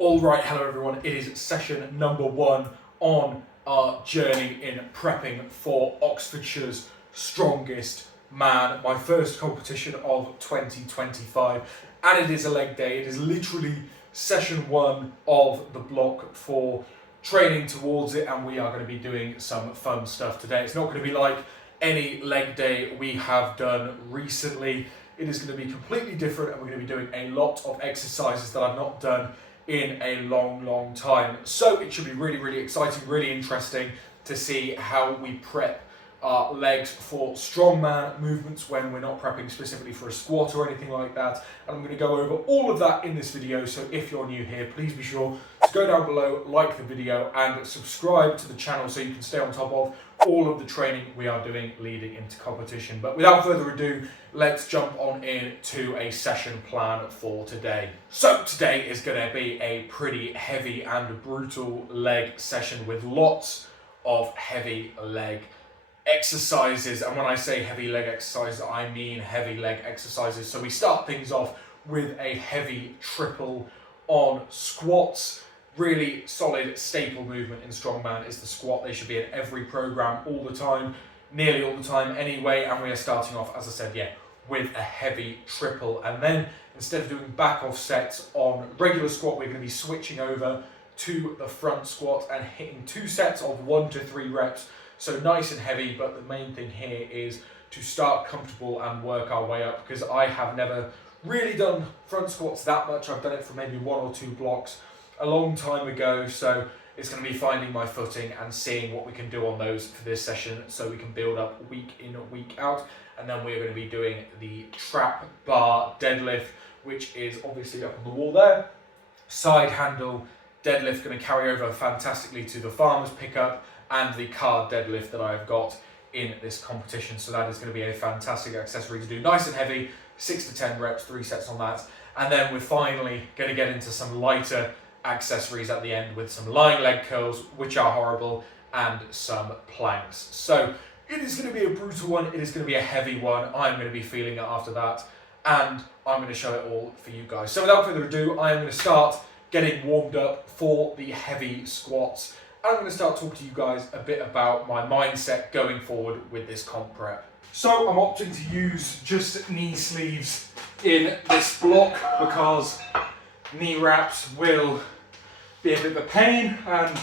All right, hello everyone. It is session number 1 on our journey in prepping for Oxfordshire's Strongest Man, my first competition of 2025, and it is a leg day. It is literally session 1 of the block for training towards it, and we are going to be doing some fun stuff today. It's not going to be like any leg day we have done recently. It is going to be completely different, and we're going to be doing a lot of exercises that I've not done in a long time. So it should be really exciting, really interesting to see how we prep our legs for strongman movements when we're not prepping specifically for a squat or anything like that. And I'm going to go over all of that in this video. So if you're new here, please be sure to go down below, like the video and subscribe to the channel so you can stay on top of all of the training we are doing leading into competition. But without further ado, let's jump on into a session plan for today. So today is going to be a pretty heavy and brutal leg session with lots of heavy leg exercises. And when I say heavy leg exercises, I mean heavy leg exercises. So we start things off with a heavy triple on squats. Really solid staple movement in strongman is the squat. They should be in every program all the time, nearly all the time anyway. And we are starting off, as I said, with a heavy triple. And then instead of doing back off sets on regular squat, we're going to be switching over to the front squat and hitting 2 sets of 1 to 3 reps. So nice and heavy, but the main thing here is to start comfortable and work our way up, because I have never really done front squats that much. I've done it for maybe 1 or 2 blocks a long time ago, so it's going to be finding my footing and seeing what we can do on those for this session so we can build up week in, week out. And then we're going to be doing the trap bar deadlift, which is obviously up on the wall there. Side handle deadlift, going to carry over fantastically to the farmer's pickup and the card deadlift that I've got in this competition. So that is going to be a fantastic accessory to do. Nice and heavy, 6 to 10 reps, 3 sets on that. And then we're finally going to get into some lighter accessories at the end with some lying leg curls, which are horrible, and some planks. So it is going to be a brutal one. It is going to be a heavy one. I'm going to be feeling it after that, and I'm going to show it all for you guys. So without further ado, I am going to start getting warmed up for the heavy squats. I'm going to start talking to you guys a bit about my mindset going forward with this comp prep. So I'm opting to use just knee sleeves in this block because knee wraps will be a bit of a pain, and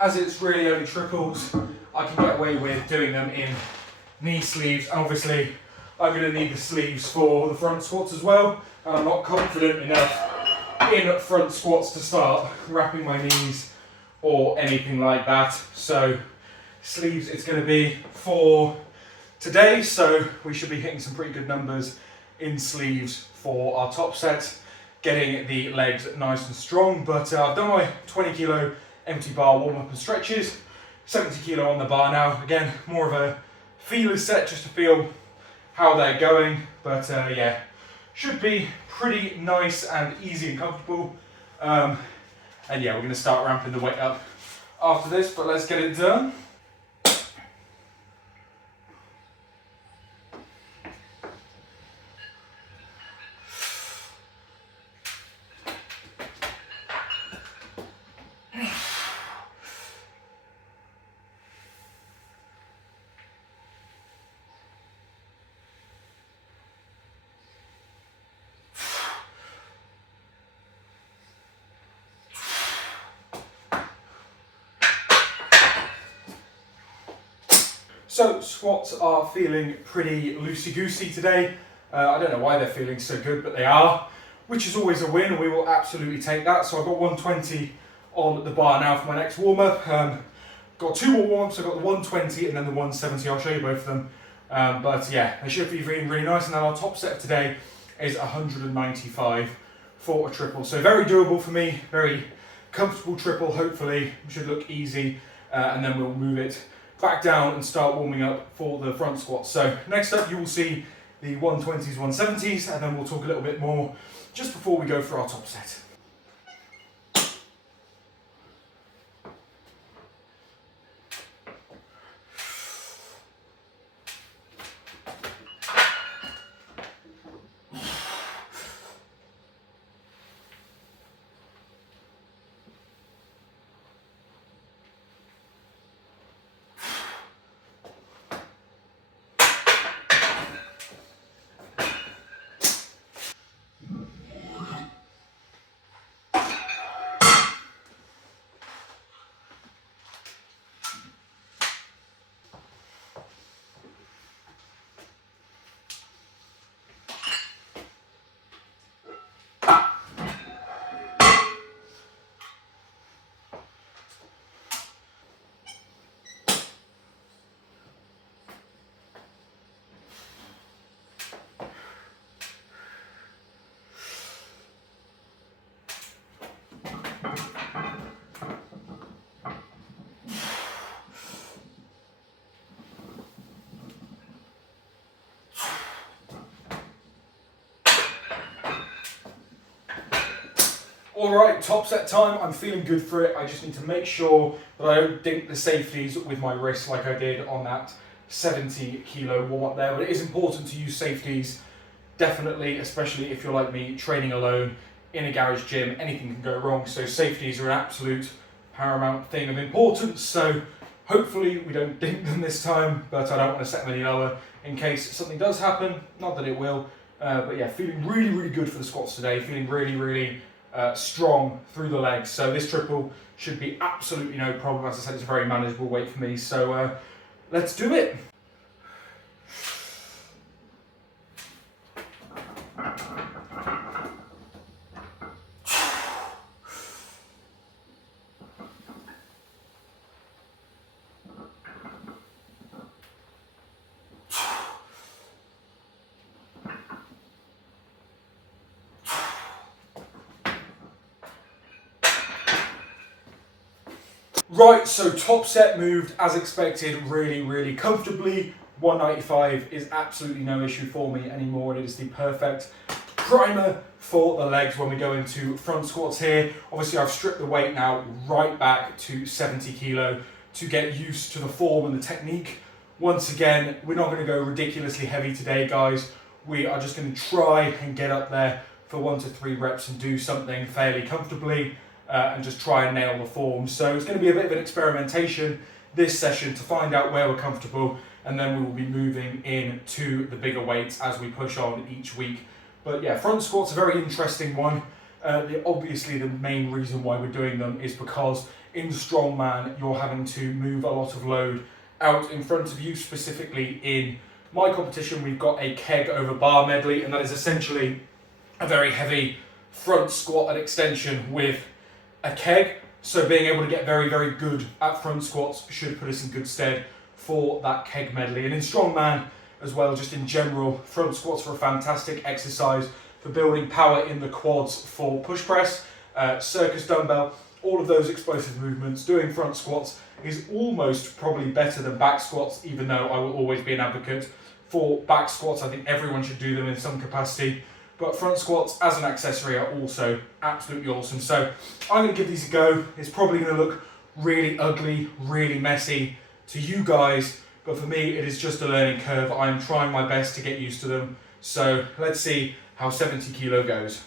as it's really only triples, I can get away with doing them in knee sleeves. And obviously I'm going to need the sleeves for the front squats as well, and I'm not confident enough in front squats to start wrapping my knees or anything like that. So sleeves it's going to be for today, so we should be hitting some pretty good numbers in sleeves for our top set, getting the legs nice and strong. But I've done my 20 kilo empty bar warm up and stretches, 70 kilo on the bar now. Again, more of a feeler set just to feel how they're going, but yeah, should be pretty nice and easy and comfortable. And yeah, we're going to start ramping the weight up after this, but let's get it done. So squats are feeling pretty loosey-goosey today. I don't know why they're feeling so good, but they are, which is always a win. We will absolutely take that. So I've got 120 on the bar now for my next warm-up. Got 2 more warm-ups. I've got the 120 and then the 170. I'll show you both of them. But yeah, they should be feeling really nice. And then our top set today is 195 for a triple. So very doable for me, very comfortable triple, hopefully. It should look easy. And then we'll move it back down and start warming up for the front squat. So next up you will see the 120s, 170s, and then we'll talk a little bit more just before we go for our top set. Alright, top set time. I'm feeling good for it. I just need to make sure that I don't dink the safeties with my wrist like I did on that 70 kilo warm up there. But it is important to use safeties, definitely, especially if you're like me, training alone in a garage gym. Anything can go wrong, so safeties are an absolute paramount thing of importance. So hopefully we don't dink them this time, but I don't want to set them any lower in case something does happen. Not that it will, but yeah, feeling really good for the squats today. Feeling really strong through the legs. So this triple should be absolutely no problem. As I said, it's a very manageable weight for me. So let's do it. Right, so top set moved as expected, really comfortably. 195 is absolutely no issue for me anymore. It is the perfect primer for the legs when we go into front squats here. Obviously, I've stripped the weight now right back to 70 kilo to get used to the form and the technique. Once again, we're not going to go ridiculously heavy today, guys. We are just going to try and get up there for 1 to 3 reps and do something fairly comfortably. And just try and nail the form. So it's going to be a bit of an experimentation this session to find out where we're comfortable, and then we will be moving into the bigger weights as we push on each week. But yeah, front squats a very interesting one. Obviously the main reason why we're doing them is because in Strongman you're having to move a lot of load out in front of you. Specifically in my competition, we've got a keg over bar medley, and that is essentially a very heavy front squat and extension with a keg. So being able to get very good at front squats should put us in good stead for that keg medley. And in Strongman as well, just in general, front squats are a fantastic exercise for building power in the quads for push press, circus dumbbell, all of those explosive movements. Doing front squats is almost probably better than back squats, even though I will always be an advocate for back squats. I think everyone should do them in some capacity. But front squats as an accessory are also absolutely awesome. So I'm going to give these a go. It's probably going to look really ugly, really messy to you guys, but for me it is just a learning curve. I'm trying my best to get used to them. So let's see how 70 kilo goes.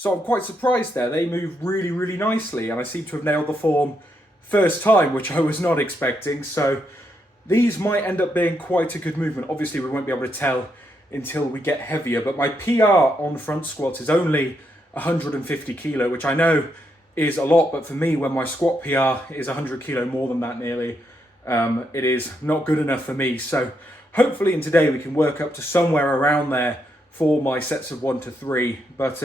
So I'm quite surprised there. They move really nicely, and I seem to have nailed the form first time, which I was not expecting. So these might end up being quite a good movement. Obviously, we won't be able to tell until we get heavier, but my PR on front squats is only 150 kilo, which I know is a lot, but for me, when my squat PR is 100 kilo more than that nearly, it is not good enough for me. So hopefully in today we can work up to somewhere around there for my sets of 1 to 3, but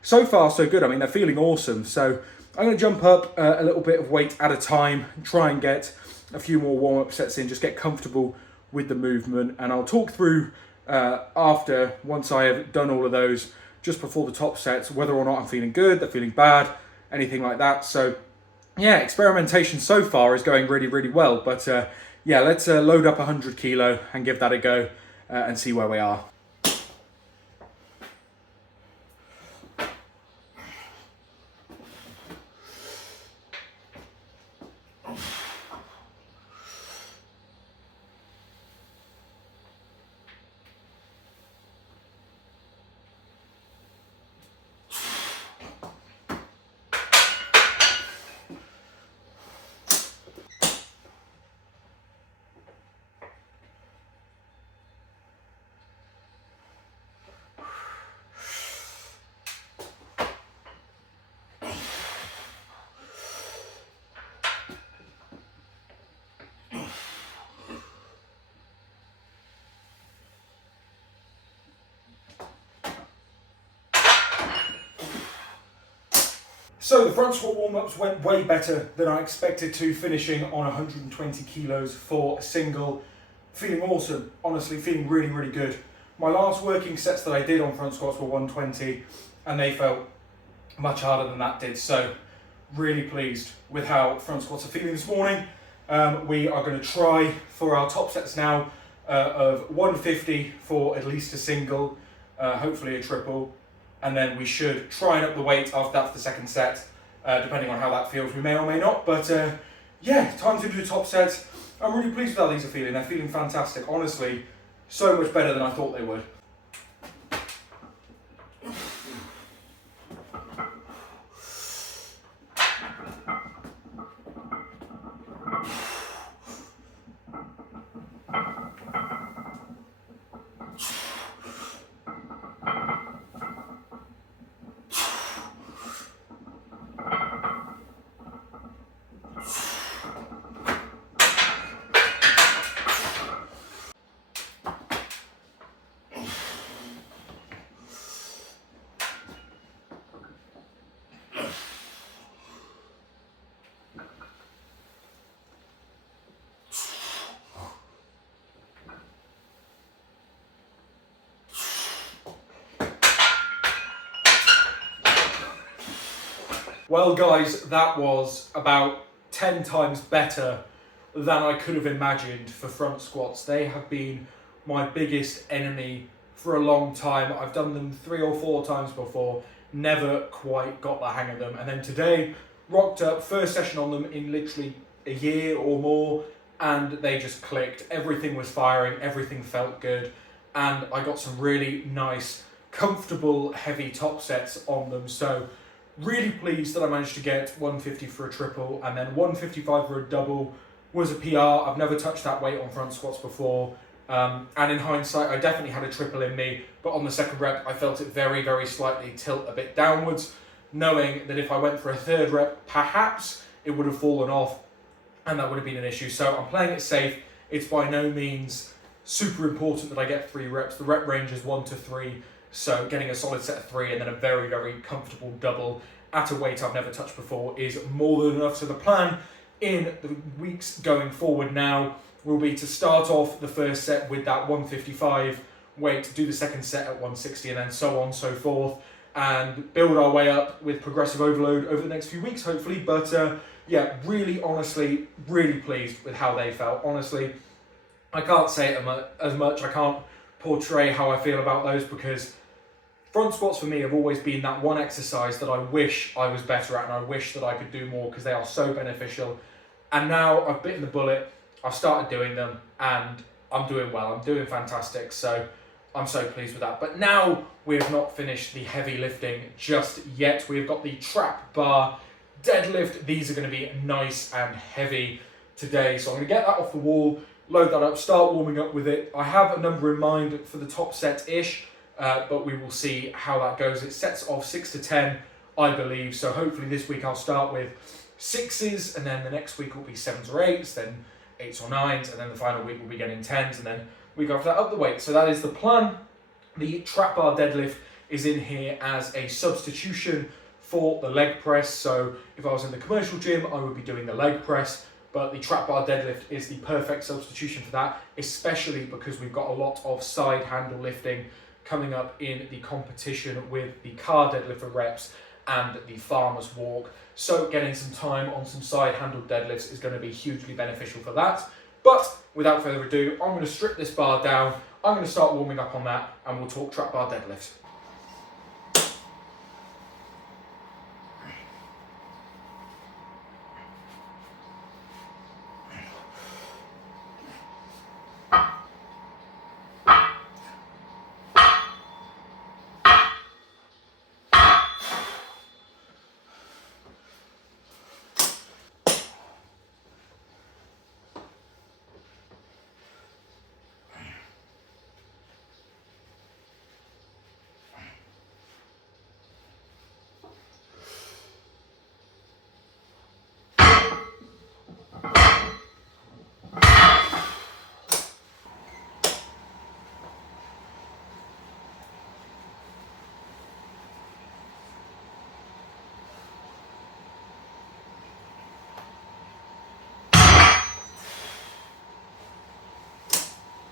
so far so good. I mean, they're feeling awesome. So I'm going to jump up a little bit of weight at a time, try and get a few more warm-up sets in, just get comfortable with the movement, and I'll talk through after, once I have done all of those, just before the top sets, whether or not I'm feeling good, they're feeling bad, anything like that. So yeah, experimentation so far is going really well, but yeah, let's load up 100 kilo and give that a go and see where we are. So the front squat warm-ups went way better than I expected to, finishing on 120 kilos for a single. Feeling awesome, honestly, feeling really, really good. My last working sets that I did on front squats were 120 and they felt much harder than that did. So really pleased with how front squats are feeling this morning. We are going to try for our top sets now of 150 for at least a single, hopefully a triple. And then we should try and up the weight after that for the second set, depending on how that feels. We may or may not, but yeah, time to do the top sets. I'm really pleased with how these are feeling. They're feeling fantastic. Honestly, so much better than I thought they would. Well guys, that was about 10 times better than I could have imagined for front squats. They have been my biggest enemy for a long time. I've done them 3 or 4 times before, never quite got the hang of them. And then today, rocked up, first session on them in literally a year or more, and they just clicked. Everything was firing, everything felt good, and I got some really nice, comfortable, heavy top sets on them. So really pleased that I managed to get 150 for a triple, and then 155 for a double was a PR. I've never touched that weight on front squats before. And in hindsight, I definitely had a triple in me, but on the second rep, I felt it very, very slightly tilt a bit downwards, knowing that if I went for a third rep, perhaps it would have fallen off, and that would have been an issue. So I'm playing it safe. It's by no means super important that I get 3 reps. The rep range is 1 to 3. So getting a solid set of 3 and then a very, very comfortable double at a weight I've never touched before is more than enough. So the plan in the weeks going forward now will be to start off the first set with that 155 weight, do the second set at 160, and then so on and so forth, and build our way up with progressive overload over the next few weeks, hopefully. But yeah, really, honestly, really pleased with how they felt. Honestly, I can't say it as much. I can't portray how I feel about those, because front squats for me have always been that one exercise that I wish I was better at and I wish that I could do more, because they are so beneficial. And now I've bitten the bullet, I've started doing them, and I'm doing well, I'm doing fantastic, so I'm so pleased with that. But now we have not finished the heavy lifting just yet. We've got the trap bar deadlift. These are going to be nice and heavy today, so I'm going to get that off the wall, load that up, start warming up with it. I have a number in mind for the top set-ish, but we will see how that goes. It sets off 6 to 10, I believe, so hopefully this week I'll start with 6s, and then the next week will be 7s or 8s, then 8s or 9s, and then the final week we'll be getting 10s, and then week after that up the weight. So that is the plan. The trap bar deadlift is in here as a substitution for the leg press. So if I was in the commercial gym, I would be doing the leg press, but the trap bar deadlift is the perfect substitution for that, especially because we've got a lot of side handle lifting coming up in the competition with the car deadlift for reps and the farmer's walk. So getting some time on some side handle deadlifts is going to be hugely beneficial for that. But without further ado, I'm going to strip this bar down, I'm going to start warming up on that, and we'll talk trap bar deadlifts.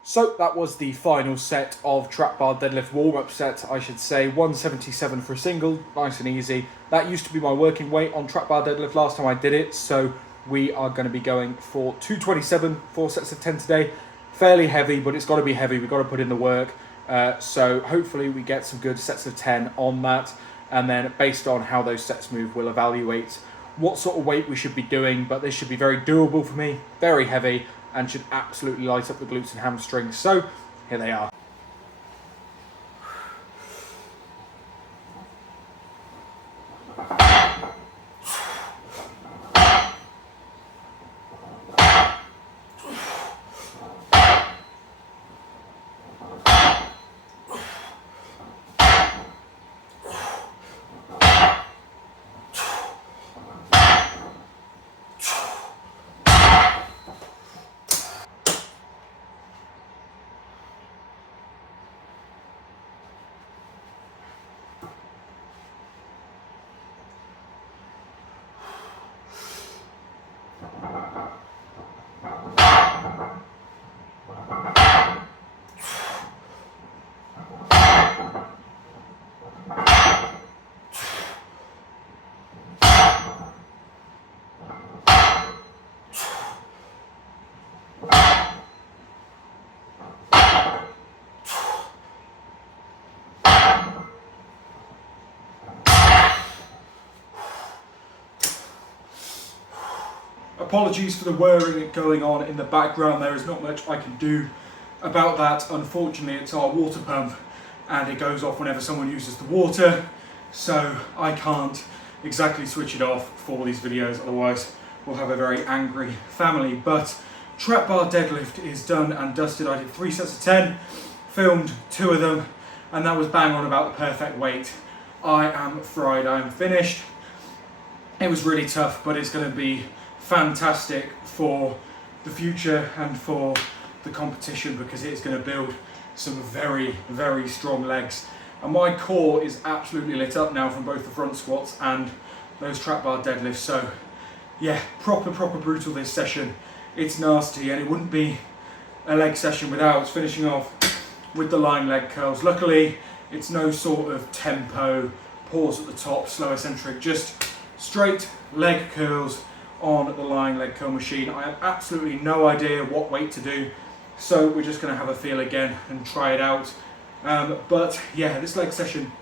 So that was the final set of trap bar deadlift warm-up set, I should say. 177 for a single, nice and easy. That used to be my working weight on trap bar deadlift last time I did it, so we are going to be going for 227, 4 sets of 10 today. Fairly heavy, but it's got to be heavy, we've got to put in the work. So hopefully we get some good sets of 10 on that, and then based on how those sets move, we'll evaluate what sort of weight we should be doing, but this should be very doable for me, very heavy, and should absolutely light up the glutes and hamstrings. So here they are. Apologies for the whirring going on in the background. There is not much I can do about that. Unfortunately, it's our water pump and it goes off whenever someone uses the water, so I can't exactly switch it off for these videos, otherwise we'll have a very angry family. But trap bar deadlift is done and dusted. I did 3 sets of 10, filmed 2 of them, and that was bang on about the perfect weight. I am fried, I am finished. It was really tough, but it's going to be fantastic for the future and for the competition, because it is going to build some very, very strong legs. And my core is absolutely lit up now from both the front squats and those trap bar deadlifts. So yeah, proper brutal this session. It's nasty, and it wouldn't be a leg session without finishing off with the lying leg curls. Luckily, it's no sort of tempo, pause at the top, slow eccentric, just straight leg curls on the lying leg curl machine. I have absolutely no idea what weight to do, so we're just going to have a feel again and try it out. But yeah, this leg session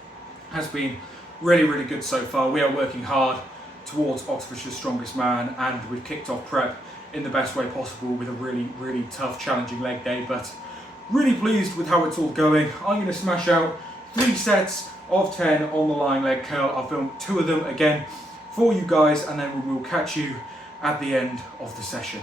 has been really good so far. We are working hard towards Oxfordshire's Strongest Man, and we've kicked off prep in the best way possible with a really tough, challenging leg day, but really pleased with how it's all going. I'm going to smash out 3 sets of 10 on the lying leg curl. I'll film 2 of them again for you guys, and then we will catch you at the end of the session.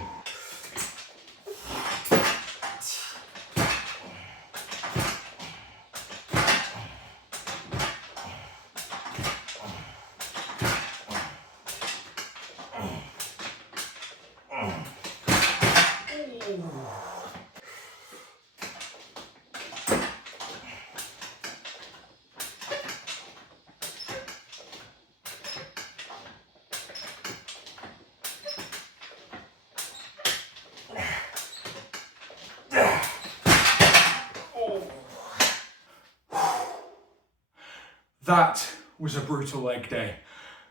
That was a brutal leg day.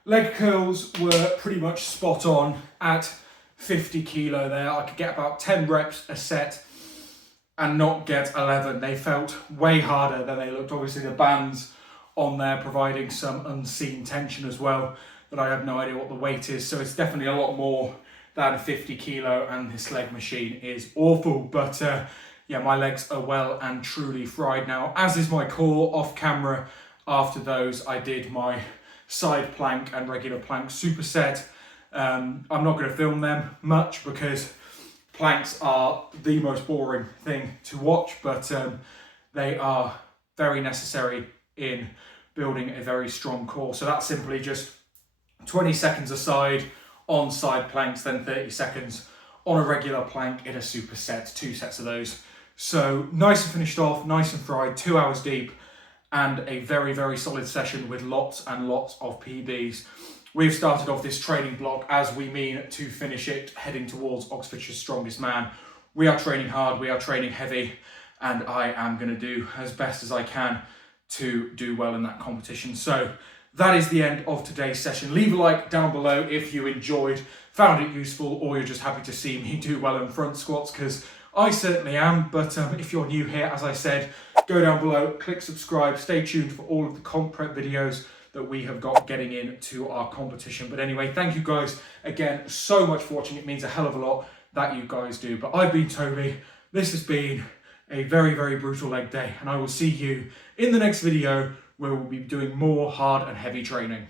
Leg curls were pretty much spot on at 50 kilo there. I could get about 10 reps a set and not get 11. They felt way harder than they looked. Obviously the bands on there providing some unseen tension as well, but I have no idea what the weight is. So it's definitely a lot more than 50 kilo, and this leg machine is awful. But yeah, my legs are well and truly fried now, as is my core. Off camera, after those, I did my side plank and regular plank superset. I'm not going to film them much because planks are the most boring thing to watch, but they are very necessary in building a very strong core. So that's simply just 20 seconds aside on side planks, then 30 seconds on a regular plank in a superset, 2 sets of those. So nice and finished off, nice and fried, 2 hours deep, and a very solid session with lots and lots of PBs. We've started off this training block as we mean to finish it, heading towards Oxfordshire's Strongest Man we are training hard, we are training heavy, and I am going to do as best as I can to do well in that competition. So that is the end of today's session. Leave a like down below if you enjoyed, found it useful, or you're just happy to see me do well in front squats, because I certainly am. But if you're new here, as I said, go down below, click subscribe, stay tuned for all of the comp prep videos that we have got getting into our competition. But anyway, thank you guys again so much for watching. It means a hell of a lot that you guys do. But I've been Toby. This has been a very, very brutal leg day, and I will see you in the next video where we'll be doing more hard and heavy training.